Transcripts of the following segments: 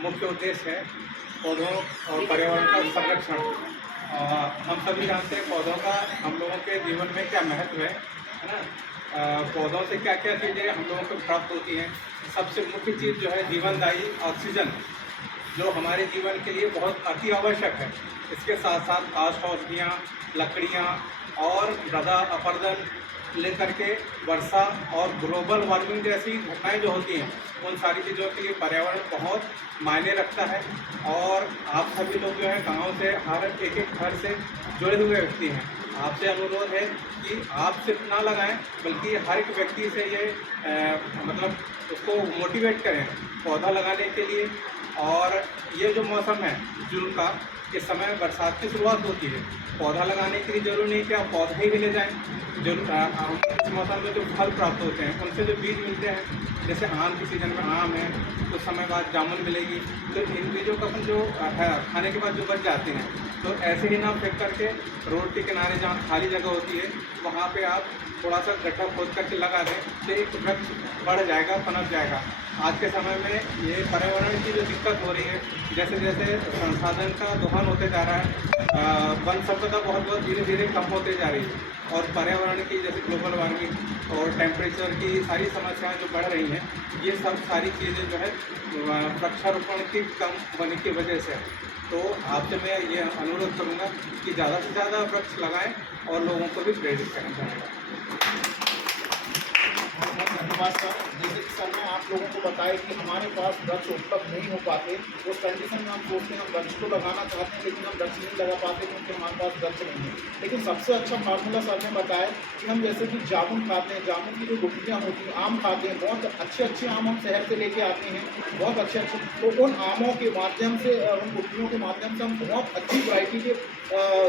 मुख्य उद्देश्य है पौधों और पर्यावरण का संरक्षण। हम सभी जानते हैं पौधों का हम लोगों के जीवन में क्या महत्व है ना। पौधों से क्या क्या चीज़ें हम लोगों को प्राप्त होती हैं। सबसे मुख्य चीज़ जो है जीवनदायी ऑक्सीजन, जो हमारे जीवन के लिए बहुत अति आवश्यक है। इसके साथ साथ औषधियाँ, लकड़ियाँ और मृदा अपरदन लेकर के वर्षा और ग्लोबल वार्मिंग जैसी घटनाएं जो होती हैं, उन सारी चीज़ों के लिए पर्यावरण बहुत मायने रखता है। और आप सभी लोग जो है गाँव से हर एक एक घर से जुड़े हुए व्यक्ति हैं। आपसे अनुरोध है कि आप सिर्फ ना लगाएं, बल्कि हर एक व्यक्ति से ये मतलब उसको मोटिवेट करें पौधा लगाने के लिए। और ये जो मौसम है जून का, इस समय बरसात की शुरुआत होती है। पौधा लगाने के लिए जरूरी नहीं कि आप पौधा ही ले जाएं। जो इस मौसम में जो फल प्राप्त होते हैं उनसे जो बीज मिलते हैं, जैसे आम के सीज़न में आम है, कुछ समय बाद जामुन मिलेगी, तो इन बीजों का अपन जो है खाने के बाद जो बच जाते हैं, तो ऐसे ही ना फेंक करके रोड के किनारे जहाँ खाली जगह होती है वहाँ पे आप थोड़ा सा गड्ढा खोद करके लगा दें, तो एक वृक्ष बढ़ जाएगा, पनप जाएगा। आज के समय में ये पर्यावरण की जो दिक्कत हो रही है, जैसे जैसे संसाधन का दोहन होते जा रहा है, वन संपदा बहुत धीरे धीरे कम होते जा रही है। और पर्यावरण की जैसे ग्लोबल वार्मिंग और टेम्परेचर की सारी समस्याएं जो बढ़ रही हैं, ये सब सारी चीज़ें जो है वृक्षारोपण की कम होने की वजह से। तो आपसे मैं ये अनुरोध करूँगा कि ज़्यादा से ज़्यादा वृक्ष लगाएं और लोगों को भी प्रेरित करें। धन्यवाद सर। जैसे कि सर ने आप लोगों को बताया कि हमारे पास वृक्ष उपलब्ध नहीं हो पाते, उस कंडीशन में हम सोचते हैं हम वृक्ष को लगाना चाहते हैं लेकिन हम वृक्ष नहीं लगा पाते क्योंकि हमारे पास वृक्ष नहीं है। लेकिन सबसे अच्छा फार्मूला सर ने बताया कि हम जैसे कि जामुन खाते हैं, जामुन की जो गुठलियाँ होती हैं, आम खाते हैं, बहुत अच्छे आम हम शहर से लेके आते हैं, बहुत अच्छे, तो उन आमों के माध्यम से, उन गुठलियों के माध्यम से हम बहुत अच्छी वैरायटी के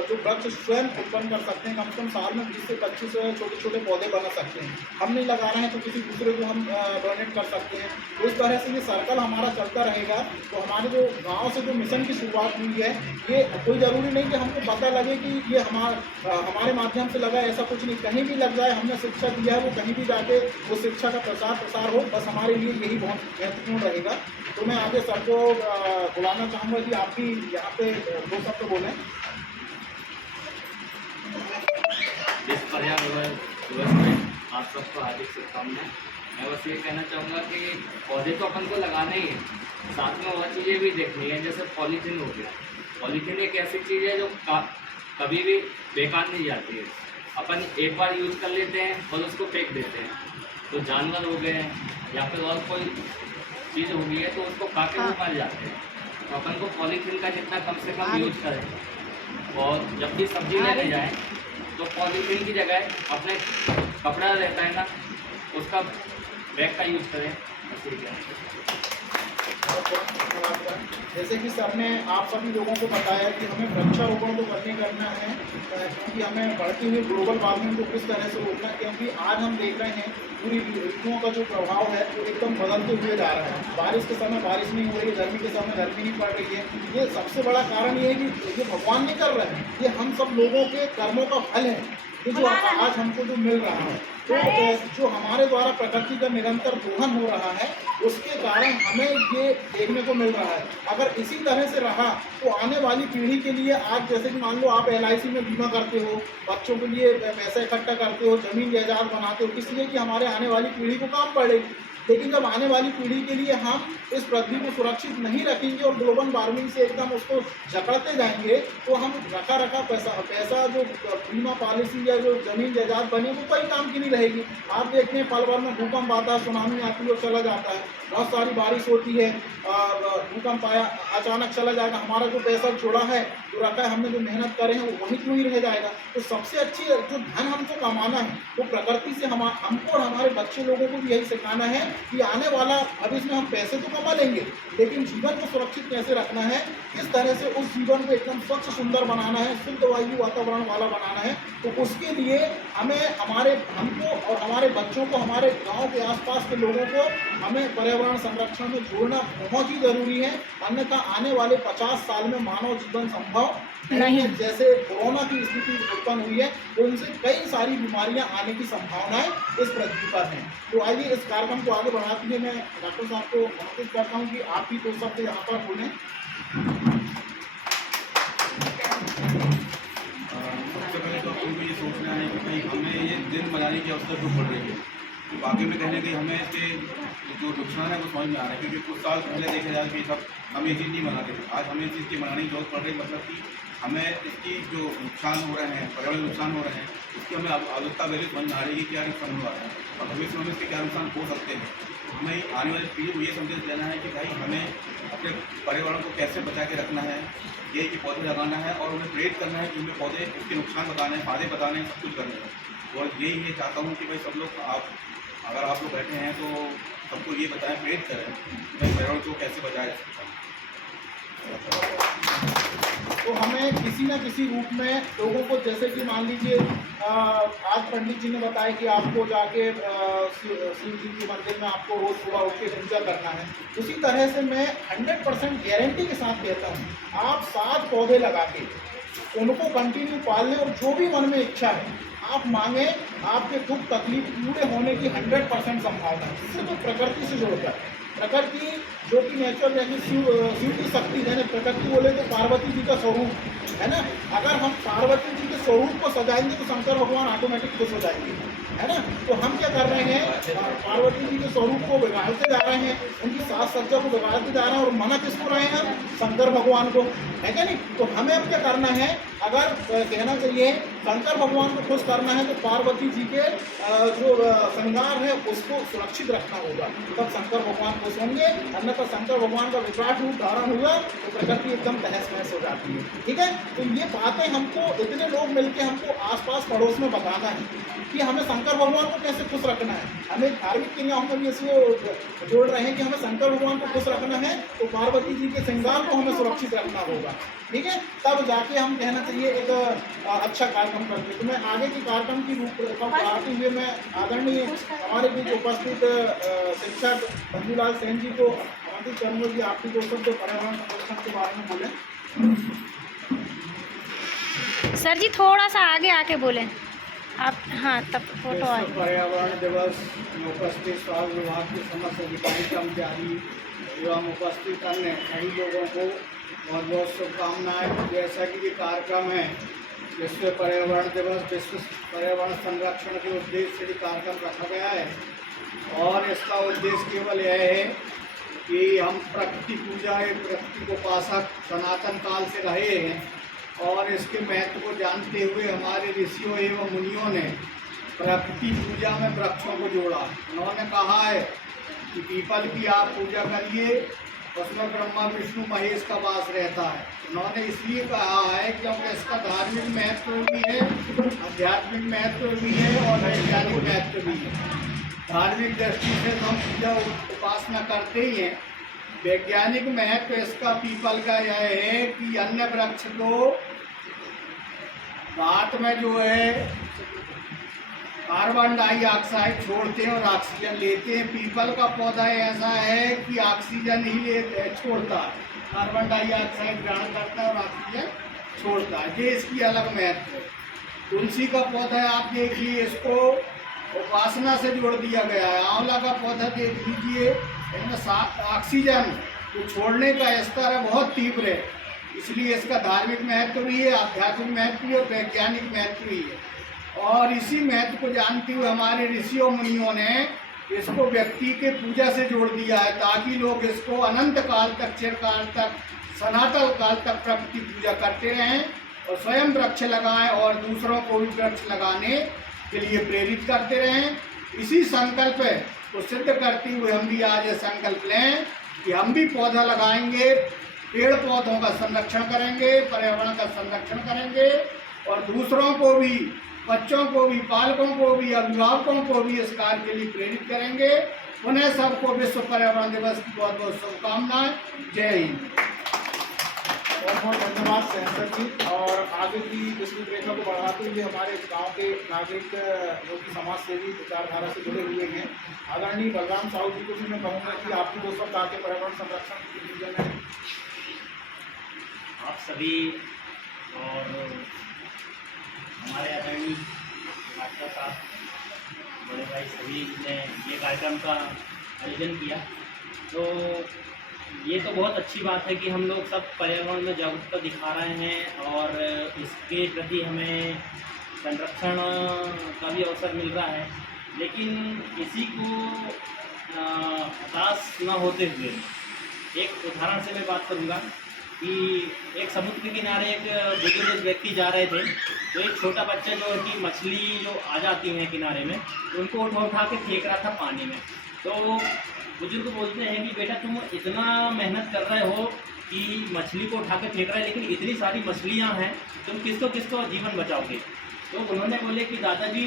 जो वृक्ष स्वयं उत्पन्न कर सकते हैं। कम से कम साल में 20 से 25 छोटे छोटे पौधे बना सकते हैं। हम नहीं लगा रहे हैं तो किसी दूसरे को हम डोनेट कर सकते हैं। तो इस तरह से ये सर्कल हमारा चलता रहेगा। तो हमारे जो गांव से जो मिशन की शुरुआत हुई है, ये कोई ज़रूरी नहीं कि हमको पता लगे कि ये हमारे माध्यम से लगा, ऐसा कुछ नहीं, कहीं भी लग जाए। हमने शिक्षा दिया है, वो कहीं भी जाके वो शिक्षा का प्रसार हो, बस हमारे लिए यही बहुत महत्वपूर्ण रहेगा। तो मैं आगे सर को बुलाना चाहूँगा कि आप भी यहाँ पे 2 शब्द बोलें। पर्यावरण दिवस में आप सबको हार्दिक शुभकामनाएं। मैं बस ये कहना चाहूँगा कि पौधे तो अपन को लगाने ही है, साथ में और चीज़ें भी देखनी है। जैसे पॉलीथीन हो गया, पॉलीथीन एक ऐसी चीज़ है जो कभी भी बेकार नहीं जाती है। अपन एक बार यूज कर लेते हैं और उसको फेंक देते हैं, तो जानवर हो गए या फिर और कोई चीज़ हो गई है तो उसको खा के वो मर जाते हैं। तो अपन को पॉलीथीन का जितना कम से कम यूज करें। और जब भी सब्जी लेने जाएँ तो पॉलीथीन की जगह अपने कपड़ा रहता है ना, उसका बैग का यूज़ करें। ठीक है। जैसे कि सर ने आप सभी लोगों को बताया कि हमें वृक्षारोपण तो करना है, क्योंकि हमें बढ़ती हुई ग्लोबल वार्मिंग को किस तरह से रोकना है। क्योंकि आज हम देख रहे हैं पूरी ऋतुओं का जो प्रभाव है वो एकदम बदलते हुए जा रहा है। बारिश के समय बारिश नहीं हो रही है, गर्मी के समय गर्मी नहीं पड़ रही है। ये सबसे बड़ा कारण ये है कि ये भगवान नहीं कर रहे हैं, ये हम सब लोगों के कर्मों का फल है, ये जो आज हमको जो मिल रहा है। तो जो हमारे द्वारा प्रकृति का निरंतर दोहन हो रहा है, उसके कारण हमें ये देखने को मिल रहा है। अगर इसी तरह से रहा तो आने वाली पीढ़ी के लिए, आज जैसे कि मान लो आप LIC में बीमा करते हो, बच्चों के लिए पैसा इकट्ठा करते हो, जमीन जायदाद बनाते हो, इसलिए कि हमारे आने वाली पीढ़ी को काम पड़ेगी। लेकिन जब आने वाली पीढ़ी के लिए हम इस पृथ्वी को सुरक्षित नहीं रखेंगे और ग्लोबल वार्मिंग से एकदम उसको जकड़ते जाएंगे, तो हम रखा पैसा जो बीमा पॉलिसी या जो जमीन जायदाद बनी वो कोई काम की नहीं रहेगी। आप देखते हैं पल भर में भूकंप आता है, सुनामी आती है और चला जाता है। बहुत सारी बारिश होती है, भूकंप आया, अचानक चला जाएगा। हमारा जो पैसा जोड़ा है, जो रखा है, हमने जो मेहनत करे हैं, वो वहीं क्यों ही रह जाएगा। तो सबसे अच्छी जो धन हमको कमाना है वो प्रकृति से हमको और हमारे बच्चे लोगों को भी यही सिखाना है कि आने वाला भविष्य में हम पैसे तो कमा लेंगे, लेकिन जीवन को सुरक्षित कैसे रखना है, किस तरह से उस जीवन को एकदम स्वच्छ सुंदर बनाना है, शुद्ध वायु वातावरण वाला बनाना है। तो उसके लिए हमको और हमारे बच्चों को, हमारे गांव के आसपास के लोगों को हमें पर्यावरण संरक्षण में जोड़ना बहुत ही जरूरी है। अन्यथा आने वाले 50 साल में मानव जीवन संभव नहीं है। जैसे कोरोना की स्थिति उत्पन्न हुई है, तो उनसे कई सारी बीमारियां आने की संभावनाएं इस पृथ्वी पर हैं। तो आइए इस कार्यक्रम को आगे आगे बढ़ाते हुए मैं डॉक्टर साहब को अनुरोध करता हूँ कि आप भी 2 शब्द यहाँ पर बोलें। सबसे पहले तो हमको ये सोचना है कि भाई हमें ये दिन मनाने की अवसर क्यों पड़ रही है। तो बाकी में कहने की हमें इसके जो नुकसान है वो समझ में आ रहा है, क्योंकि कुछ साल पहले देखा जाए कि सब हम ये चीज़ नहीं मनाते थे। आज हमें इस चीज़ की मनाने की जरूरत पड़ रही है, मतलब कि हमें इसकी जो नुकसान हो रहे हैं, पर्यावरण नुकसान हो रहे हैं, इसकी हमें आवश्यकता वैल्यू समझ में आ रही है कि क्या नुकसान हो रहा है और भविष्य में इसके क्या नुकसान हो सकते हैं। तो हमें आने वाली पीढ़ी को ये संदेश देना है कि भाई हमें अपने पर्यावरण को कैसे बचा के रखना है, ये कि पौधे लगाना है और उन्हें प्रेरित करना है कि हमें पौधे उसके नुकसान बताने हैं, फायदे बताने हैं, सब कुछ करना है। और यही मैं चाहता हूँ कि भाई सब लोग अगर आप लोग बैठे हैं तो सबको ये बताएं, प्रेरित करें कि भाई पर्यावरण को कैसे बचाया जा सकता है। तो हमें किसी न किसी रूप में लोगों को, जैसे कि मान लीजिए आज पंडित जी ने बताया कि आपको जाके शिव जी के मंदिर में आपको रोज़ सुबह उठ के पूजा करना है, उसी तरह से मैं 100% गारंटी के साथ कहता हूँ आप 7 पौधे लगा के उनको कंटिन्यू पाल लें और जो भी मन में इच्छा है आप मांगे, आपके दुख तकलीफ पूरे होने की 100% संभावना है। इससे तो प्रकृति से जुड़ता है। प्रकृति जो कि नेचुरल यानी शिव की शक्ति है ना, प्रकृति बोले तो पार्वती जी का स्वरूप है ना। अगर हम पार्वती जी के स्वरूप को सजाएंगे तो शंकर भगवान ऑटोमेटिक खुश हो जाएंगे, है ना। तो हम क्या कर रहे हैं, पार्वती जी के स्वरूप को बिगाड़ते जा रहे हैं, उनकी साज सज्जा को बिगाड़ते जा रहे हैं और मना किसको रहे हैं, शंकर भगवान को, है क्या नहीं। तो हमें अब क्या करना है, अगर कहना चाहिए शंकर भगवान को खुश करना है तो पार्वती जी के जो श्रृंगार है उसको सुरक्षित रखना होगा, तब शंकर भगवान खुश होंगे। अन्यथा शंकर भगवान का विकराल रूप धारण हुआ तो प्रकृति एकदम तहस नहस हो जाती है, ठीक है। तो ये बातें हमको इतने लोग मिलके हमको आसपास पड़ोस में बताना है कि हमें शंकर भगवान को कैसे खुश रखना है। हमें धार्मिक क्रियाओं में भी इसको जोड़ रहे हैं कि हमें शंकर भगवान को खुश रखना है तो पार्वती जी के श्रृंगार को हमें सुरक्षित रखना होगा, ठीक है। तब जाके हम कहना चाहिए एक अच्छा कार्यक्रम करते हैं। तो मैं आगे के कार्यक्रम की रूपरेखा बढ़ाते हुए मैं आदरणीय हमारे बीच उपस्थित शिक्षक मंजूलाल सेन जी को आमंत्रित करूँगा कि आपकी 2 शब्द पर्यावरण संरक्षण के बारे में बोलें। सर जी थोड़ा सा आगे आके बोलें आप। हाँ, तब फोटो आए। पर्यावरण दिवस में उपस्थित स्वास्थ्य विभाग के समस्त अधिकारी कर्मचारी एवं उपस्थित अन्य सभी लोगों को बहुत बहुत शुभकामनाएं। जैसा कि ये कार्यक्रम है विश्व पर्यावरण दिवस, विश्व पर्यावरण संरक्षण के उद्देश्य से भी कार्यक्रम रखा गया है और इसका उद्देश्य केवल यह है कि हम प्रकृति पूजा, प्रकृति को उपासक सनातन काल से रहे हैं और इसके महत्व को जानते हुए हमारे ऋषियों एवं मुनियों ने प्रकृति पूजा में वृक्षों को जोड़ा। उन्होंने कहा है कि पीपल की आप पूजा करिए, उसमें ब्रह्मा विष्णु महेश का वास रहता है। उन्होंने इसलिए कहा है क्योंकि इसका धार्मिक महत्व भी है, आध्यात्मिक महत्व भी है और वैज्ञानिक महत्व भी है। धार्मिक दृष्टि से तो हम पूजा उपासना करते ही हैं। वैज्ञानिक महत्व इसका पीपल का यह है कि अन्य वृक्ष तो रात में जो है कार्बन डाइऑक्साइड छोड़ते हैं और ऑक्सीजन लेते हैं। पीपल का पौधा ऐसा है कि ऑक्सीजन ही छोड़ता है, कार्बन डाइऑक्साइड ग्रहण करता है और ऑक्सीजन छोड़ता है। ये इसकी अलग महत्व है। तुलसी का पौधा है, आप देखिए इसको उपासना से जोड़ दिया गया है। आंवला का पौधा देख लीजिए, इनमें ऑक्सीजन तो छोड़ने का स्तर है बहुत तीव्र है, इसलिए इसका धार्मिक महत्व भी है, आध्यात्मिक महत्व भी है और वैज्ञानिक महत्व भी है। और इसी महत्व को जानते हुए हमारे ऋषियों मुनियों ने इसको व्यक्ति के पूजा से जोड़ दिया है ताकि लोग इसको अनंत काल तक, चिरकाल तक, सनातन काल तक प्रकृति पूजा करते रहें और स्वयं वृक्ष लगाएं और दूसरों को भी वृक्ष लगाने के लिए प्रेरित करते रहें। इसी संकल्प को सिद्ध करते हुए हम भी आज ये संकल्प लें कि हम भी पौधा लगाएंगे, पेड़ पौधों का संरक्षण करेंगे, पर्यावरण का संरक्षण करेंगे और दूसरों को भी, बच्चों को भी, पालकों को भी, अभिभावकों को भी इस कार्य के लिए प्रेरित करेंगे। उन्हें सबको विश्व पर्यावरण दिवस की बहुत बहुत शुभकामनाएं। जय हिंद। बहुत बहुत धन्यवाद सहसर जी। और आगे की इस रूपरेखा को बढ़ाते हुए हमारे गांव के नागरिक जो कि समाज सेवी विचारधारा से जुड़े हुए हैं, आदरणीय बलराम साहू जी को भी मैं कहूँगा कि आपकी 2 शब्द आके पर्यावरण संरक्षण की डिवीजन है। आप सभी और हमारे आदरणीय डॉक्टर साहब, बड़े भाई सभी ने ये कार्यक्रम का आयोजन किया। तो ये तो बहुत अच्छी बात है कि हम लोग सब पर्यावरण में जागरूकता दिखा रहे हैं और इसके प्रति हमें संरक्षण का भी अवसर मिल रहा है। लेकिन इसी को हताश न होते हुए एक उदाहरण से मैं बात करूँगा कि एक समुद्र के किनारे एक बुजुर्ग व्यक्ति जा रहे थे, तो एक छोटा बच्चा जो है कि मछली जो आ जाती हैं किनारे में, तो उनको उठा के फेंक रहा था पानी में। तो बुजुर्ग बोलते हैं कि बेटा तुम इतना मेहनत कर रहे हो कि मछली को उठा के फेंक रहे हैं, लेकिन इतनी सारी मछलियाँ हैं, तुम किसको जीवन बचाओगे। तो उन्होंने बोले कि दादाजी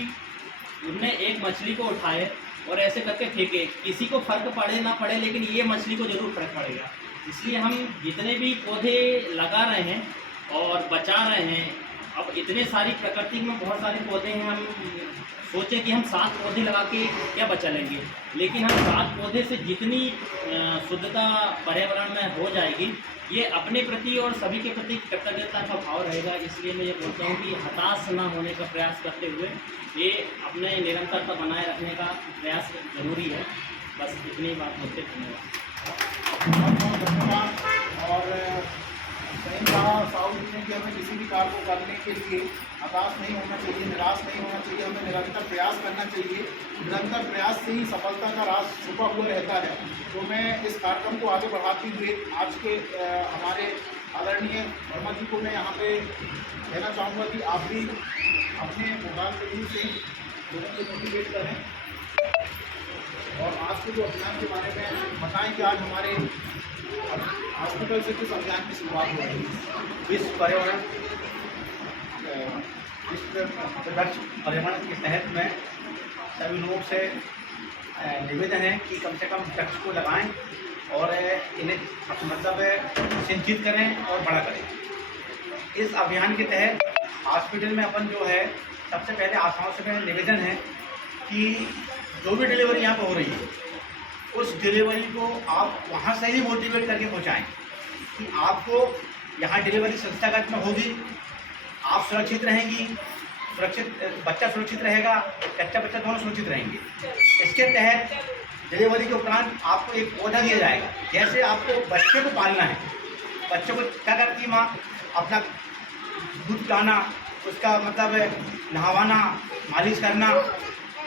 उन्होंने एक मछली को उठाए और ऐसे करके फेंके, किसी को फर्क पड़े ना पड़े लेकिन ये मछली को ज़रूर फर्क पड़ेगा। इसलिए हम जितने भी पौधे लगा रहे हैं और बचा रहे हैं, अब इतने सारी प्रकृति में बहुत सारे पौधे हैं, हम सोचें कि हम 7 पौधे लगा के क्या बचा लेंगे, लेकिन हम 7 पौधे से जितनी शुद्धता पर्यावरण में हो जाएगी, ये अपने प्रति और सभी के प्रति कृतज्ञता का भाव रहेगा। इसलिए मैं ये बोलता हूँ कि हताश न होने का प्रयास करते हुए ये अपने निरंतरता बनाए रखने का प्रयास जरूरी है। बस इतनी बात होते। धन्यवाद। बहुत धन्यवाद। और सही कहा साहू जी ने कि हमें किसी भी कार्य को करने के लिए हताश नहीं होना चाहिए, निराश नहीं होना चाहिए, हमें निरंतर प्रयास करना चाहिए। निरंतर प्रयास से ही सफलता का राज छुपा हुआ रहता है। तो मैं इस कार्यक्रम को आगे बढ़ाते हुए आज के हमारे आदरणीय वर्मा जी को मैं यहाँ पे कहना चाहूँगा कि आप भी अपने मोबाइल तरीके से लोगों को मोटिवेट करें और आज के जो अभियान के बारे में बताएं कि आज हमारे हॉस्पिटल से किस अभियान की शुरुआत हो रही है। विश्व पर्यावरण वृक्ष पर्यावरण के तहत में सभी लोगों से निवेदन है कि कम से कम वृक्ष को लगाएं और इन्हें मतलब सिंचित करें और बड़ा करें। इस अभियान के तहत हॉस्पिटल में अपन जो है सबसे पहले आशाओं से मेरा निवेदन है कि जो भी डिलीवरी यहाँ पर हो रही है उस डिलीवरी को आप वहाँ से ही मोटिवेट करके पहुँचाएँ कि आपको यहाँ डिलीवरी संस्थागत में होगी, आप सुरक्षित रहेंगी, बच्चा सुरक्षित रहेगा, कच्चा बच्चा दोनों सुरक्षित रहेंगे। इसके तहत डिलीवरी के उपरांत आपको एक पौधा दिया जाएगा। जैसे आपको बच्चे को पालना है, बच्चे को क्या करती है माँ, अपना दूध पिलाना, उसका मतलब नहवाना, मालिश करना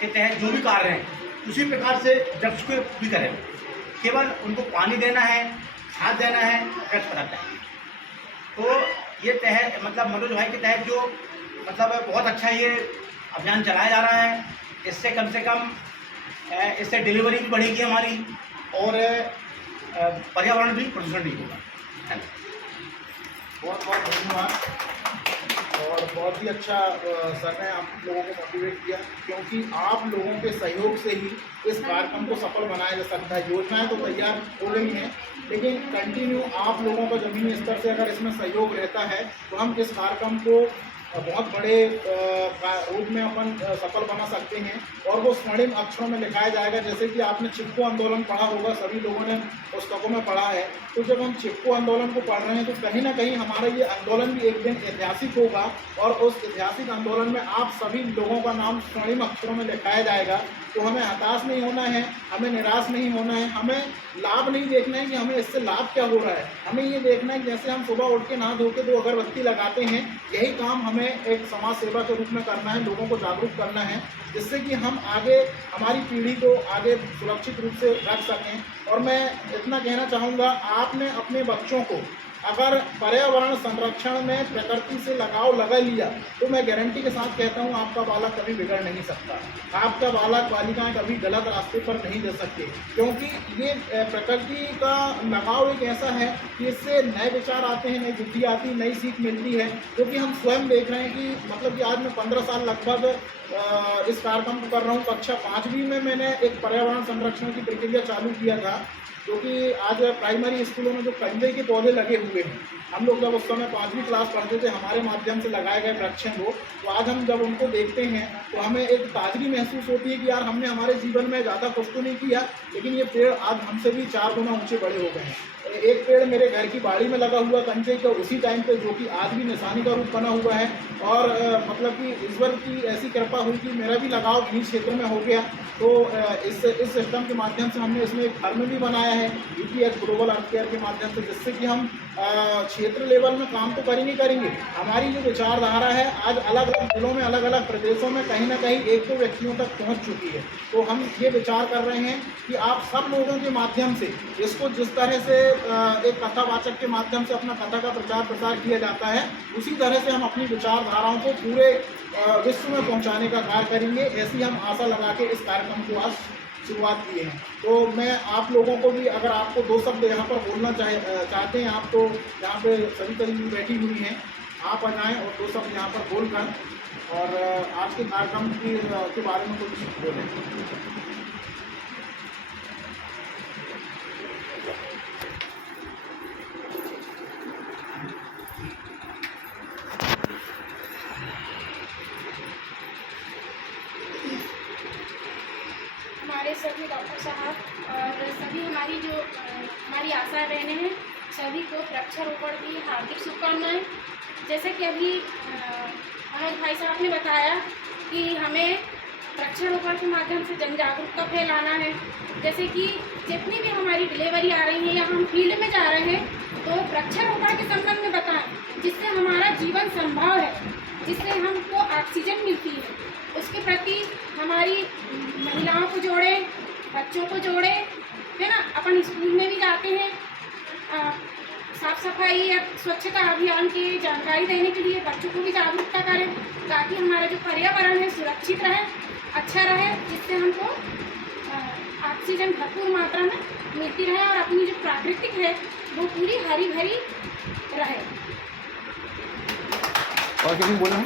के तहत जो भी कार्य हैं उसी प्रकार से वृक्ष को भी करें। केवल उनको पानी देना है, खाद देना है, वृक्ष बनाता है। तो ये तहत मतलब मनोज भाई के तहत जो मतलब बहुत अच्छा ये अभियान चलाया जा रहा है। इससे कम से कम इससे डिलीवरी भी बढ़ेगी हमारी और पर्यावरण भी प्रदूषण नहीं होगा। बहुत बहुत धन्यवाद। और बहुत ही अच्छा सर ने आप लोगों को मोटिवेट किया, क्योंकि आप लोगों के सहयोग से ही इस कार्यक्रम को सफल बनाया जा सकता है। योजनाएं तो तैयार हो गई हैं, लेकिन कंटिन्यू आप लोगों का ज़मीनी स्तर से अगर इसमें सहयोग रहता है तो हम इस कार्यक्रम को बहुत बड़े रूप में अपन सफल बना सकते हैं और वो स्वर्णिम अक्षरों में लिखाया जाएगा। जैसे कि आपने चिपको आंदोलन पढ़ा होगा, सभी लोगों ने पुस्तकों में पढ़ा है। तो जब हम चिपको आंदोलन को पढ़ रहे हैं तो कहीं ना कहीं हमारा ये आंदोलन भी एक दिन ऐतिहासिक होगा और उस ऐतिहासिक आंदोलन में आप सभी लोगों का नाम स्वर्णिम अक्षरों में लिखाया जाएगा। तो हमें हताश नहीं होना है, हमें निराश नहीं होना है, हमें लाभ नहीं देखना है कि हमें इससे लाभ क्या हो रहा है। हमें ये देखना है कि जैसे हम सुबह उठ के नहा धो के 2 अगरबत्ती लगाते हैं, यही काम हमें एक समाज सेवा के रूप में करना है, लोगों को जागरूक करना है, जिससे कि हम आगे हमारी पीढ़ी को आगे सुरक्षित रूप से रख सकें। और मैं इतना कहना चाहूँगा, आपने अपने बच्चों को अगर पर्यावरण संरक्षण में प्रकृति से लगाव लगा लिया तो मैं गारंटी के साथ कहता हूँ आपका बालक कभी बिगड़ नहीं सकता, आपका बालक बालिकाएं कभी गलत रास्ते पर नहीं जा सकते। क्योंकि ये प्रकृति का लगाव एक ऐसा है कि इससे नए विचार आते हैं, नई बुद्धि आती है, नई सीख मिलती है, जो कि हम स्वयं देख रहे हैं कि मतलब कि आज मैं 15 साल लगभग इस कार्यक्रम को कर रहा हूँ। कक्षा 5वीं में मैंने एक पर्यावरण संरक्षण की प्रक्रिया चालू किया था, क्योंकि आज प्राइमरी स्कूलों में जो कंदे के पौधे लगे हुए हैं, हम लोग जब उस समय 5वीं क्लास पढ़ते थे, हमारे माध्यम से लगाए गए वृक्ष हैं वो, तो आज हम जब उनको देखते हैं तो हमें एक ताजगी महसूस होती है कि यार हमने हमारे जीवन में ज़्यादा कुछ तो नहीं किया, लेकिन ये पेड़ आज हमसे भी 4 गुना ऊंचे बड़े हो गए हैं। एक पेड़ मेरे घर की बाड़ी में लगा हुआ कंचे का उसी टाइम पे, जो कि आज भी निशानी का रूप बना हुआ है। और मतलब कि ईश्वर की ऐसी कृपा हुई कि मेरा भी लगाव इन्हीं क्षेत्र में हो गया। तो इस सिस्टम के माध्यम से हमने इसमें एक फर्म भी बनाया है यूपीएच ग्लोबल अर्थ केयर के माध्यम से, जिससे कि हम क्षेत्र लेवल में काम तो करेंगे करेंगे, हमारी जो विचारधारा है आज अलग अलग जिलों में, अलग अलग प्रदेशों में कहीं ना कहीं एक दो व्यक्तियों तक पहुंच चुकी है। तो हम ये विचार कर रहे हैं कि आप सब लोगों के माध्यम से इसको जिस तरह से एक कथावाचक के माध्यम से अपना कथा का प्रचार प्रसार किया जाता है, उसी तरह से हम अपनी विचारधाराओं को पूरे विश्व में पहुंचाने का कार्य करेंगे। ऐसी हम आशा लगा के इस कार्यक्रम को आज शुरुआत किए हैं। तो मैं आप लोगों को भी, अगर आपको दो शब्द यहाँ पर बोलना चाहते हैं आप, तो यहाँ पे सभी तरीके बैठी हुई हैं, आप आ जाएँ और दो शब्द यहाँ पर बोलकर और आज के कार्यक्रम के बारे में कुछ बोलें। हमारे सभी डॉक्टर साहब और सभी हमारी आशा बहनें हैं, सभी को वृक्षारोपण की हार्दिक शुभकामनाएं। जैसे कि अभी मनोज भाई साहब ने बताया कि हमें वृक्षारोपण के माध्यम से जन जागरूकता फैलाना है। जैसे कि जितनी भी हमारी डिलीवरी आ रही है या हम फील्ड में जा रहे हैं, तो वृक्षारोपण के संबंध में बताएं, जिससे हमारा जीवन संभव है, जिससे हमको ऑक्सीजन मिलती है। उसके प्रति हमारी महिलाओं को जोड़े, बच्चों को जोड़े, है ना। अपन स्कूल में भी जाते हैं, साफ सफाई या स्वच्छता अभियान की जानकारी देने के लिए बच्चों को भी जागरूकता करें, ताकि हमारा जो पर्यावरण है सुरक्षित रहे, अच्छा रहे, जिससे हमको ऑक्सीजन भरपूर मात्रा में मिलती रहे और अपनी जो प्राकृतिक है वो पूरी हरी भरी रहे। और किसी बोला है?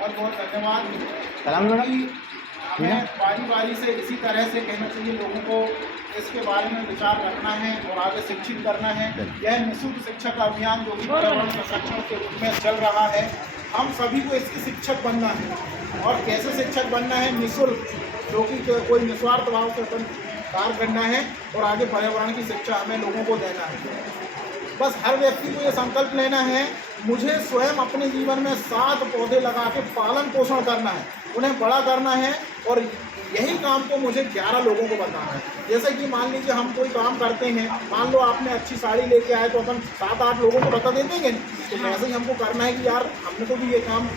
और बहुत धन्यवाद। हमें बारी बारी से इसी तरह से कहना चाहिए, लोगों को इसके बारे में विचार रखना है और आगे शिक्षित करना है। यह निःशुल्क शिक्षा का अभियान जो कि पर्यावरण संरक्षण के रूप में चल रहा है, हम सभी को इसके शिक्षक बनना है। और कैसे शिक्षक बनना है? निःशुल्क, जो कि कोई निस्वार्थ भाव से अपन कार्य करना है और आगे पर्यावरण की शिक्षा हमें लोगों को देना है। बस हर व्यक्ति को ये संकल्प लेना है, मुझे स्वयं अपने जीवन में 7 पौधे लगा के पालन पोषण करना है, उन्हें बड़ा करना है। और यही काम को मुझे 11 लोगों को बताना है। जैसे कि मान लीजिए हम कोई काम करते हैं, मान लो आपने अच्छी साड़ी लेके आए, तो अपन 7-8 लोगों को बता देंगे। तो वैसे ही हमको करना है कि यार हमने को भी ये काम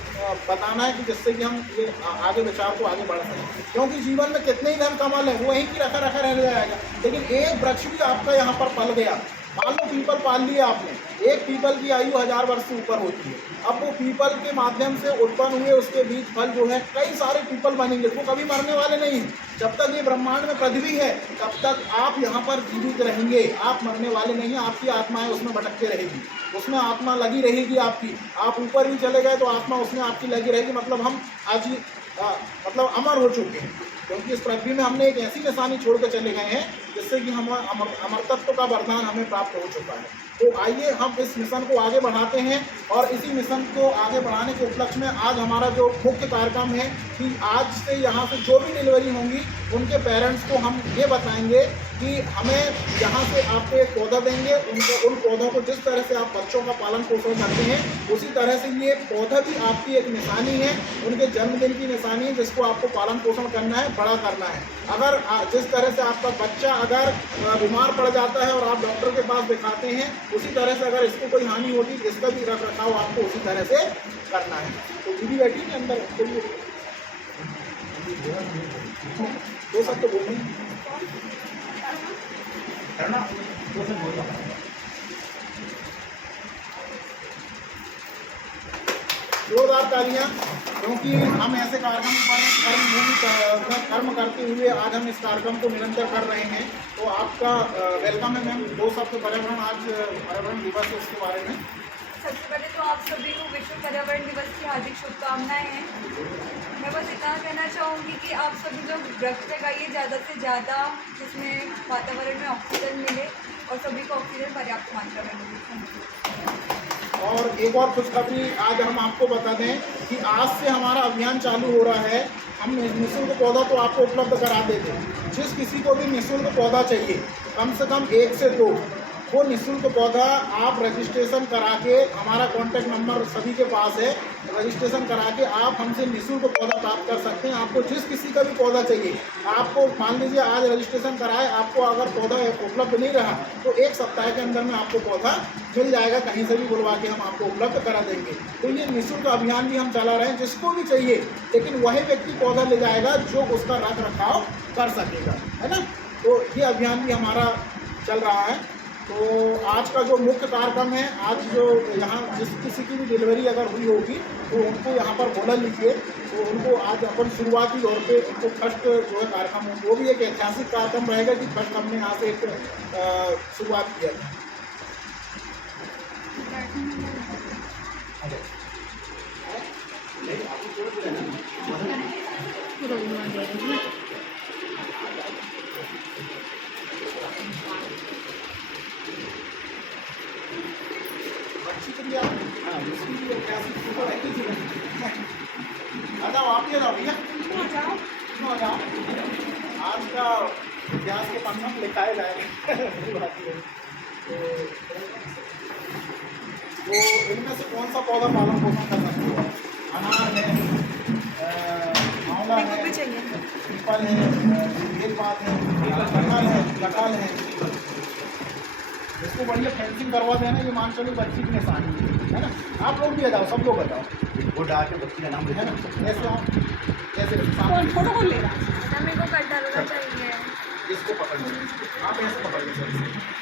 बताना है, कि जिससे कि हम ये आगे विचार को आगे बढ़ सकें। क्योंकि जीवन में कितने ही धन कमा लें, वो वहीं की रखा रह जाएगा। लेकिन एक वृक्ष भी आपका यहाँ पर पल गया, मान लो पीपल पाल लिया आपने, एक पीपल की आयु 1000 वर्ष से ऊपर होती है। अब वो पीपल के माध्यम से उत्पन्न हुए उसके बीज फल जो है, कई सारे पीपल बनेंगे, वो कभी मरने वाले नहीं हैं। जब तक ये ब्रह्मांड में पृथ्वी है, तब तक आप यहाँ पर जीवित रहेंगे, आप मरने वाले नहीं हैं। आपकी आत्माएं उसमें भटकते रहेगी, उसमें आत्मा लगी रहेगी आपकी। आप ऊपर भी चले गए तो आत्मा उसमें आपकी लगी रहेगी। मतलब हम आज मतलब अमर हो चुके हैं, क्योंकि इस पृथ्वी में हमने एक ऐसी निशानी छोड़ कर चले गए हैं, जिससे कि हम अमरतत्व का वरदान हमें प्राप्त हो चुका है। तो आइए हम इस मिशन को आगे बढ़ाते हैं। और इसी मिशन को आगे बढ़ाने के उपलक्ष्य में आज हमारा जो मुख्य कार्यक्रम है कि आज से यहाँ से जो भी डिलीवरी होंगी, उनके पेरेंट्स को हम ये बताएंगे कि हमें यहाँ से आपको एक पौधा देंगे, उन पौधों को जिस तरह से आप बच्चों का पालन पोषण करते हैं, उसी तरह से ये पौधा भी आपकी एक निशानी है, उनके जन्मदिन की निशानी है, जिसको आपको पालन पोषण करना है, बड़ा करना है। अगर जिस तरह से आपका बच्चा अगर बीमार पड़ जाता है और आप डॉक्टर के पास दिखाते हैं, उसी तरह से अगर इसको कोई हानि होती है, इसका भी रख रखाव आपको उसी तरह से करना है। तो दीदी बैठी है अंदर, चलिए दो सब तो बोलें करना, दो सब बोलना। जोरदार तालियां, क्योंकि हम ऐसे कार्यक्रम पर कर्म करते हुए आज हम इस कार्यक्रम को निरंतर कर रहे हैं। तो आपका वेलकम है मैम। दो शब्द पर्यावरण, आज पर्यावरण दिवस है, उसके बारे में। सबसे पहले तो आप सभी को विश्व पर्यावरण दिवस की हार्दिक शुभकामनाएं हैं। मैं बस इतना कहना चाहूँगी कि आप सभी लोग वृक्ष लगाइए ज़्यादा से ज़्यादा, जिसमें वातावरण में ऑक्सीजन मिले और सभी को ऑक्सीजन पर्याप्त मात्रा में मिले। और एक और खुशखबरी आज हम आपको बता दें कि आज से हमारा अभियान चालू हो रहा है। हम निःशुल्क पौधा तो आपको उपलब्ध करा देते हैं। जिस किसी को भी निःशुल्क पौधा चाहिए, कम से कम 1 से 2, वो निःशुल्क पौधा आप रजिस्ट्रेशन करा के, हमारा कॉन्टैक्ट नंबर सभी के पास है, रजिस्ट्रेशन करा के आप हमसे निःशुल्क पौधा प्राप्त कर सकते हैं। आपको जिस किसी का भी पौधा चाहिए, आपको मान लीजिए आज रजिस्ट्रेशन कराए, आपको अगर पौधा उपलब्ध नहीं रहा तो 1 सप्ताह के अंदर में आपको पौधा मिल जाएगा, कहीं से भी बुलवा के हम आपको उपलब्ध करा देंगे। तो ये निःशुल्क अभियान भी हम चला रहे हैं, जिसको भी चाहिए, लेकिन वही व्यक्ति पौधा ले जाएगा जो उसका रख रखाव कर सकेगा, है ना। तो ये अभियान भी हमारा चल रहा है। तो आज का जो मुख्य कार्यक्रम है, आज जो यहाँ जिस किसी की भी डिलीवरी अगर हुई होगी तो उनको यहाँ पर बोला लीजिए, तो उनको आज अपन शुरुआती तौर पे उनको फर्स्ट जो है कार्यक्रम, वो भी एक ऐतिहासिक कार्यक्रम रहेगा कि फर्स्ट हमने यहाँ से एक शुरुआत किया था। आ जाओ, आप भी आ जाओ भैया, आ जाओ। आज का इतिहास के पन्ना लिखाए जाएंगे। तो इनमें से कौन सा पौधा पालन पोषण कर सकते हो? अनार है, आंवला है, पीपल है, बेलपात है, कटहल है। इसको बढ़िया फेंसिंग करवा देना, ये मान चलो बच्ची की निशानी है ना। आप लोग भी आ जाओ, सब लोग आ जाओ, वो डाल के बच्ची का नाम है ना। ऐसे आओ, ऐसे फोटो कौन ले रहा है? मेरे को कटहल चाहिए। इसको पकड़ लो, आप ऐसे पकड़ लो सर।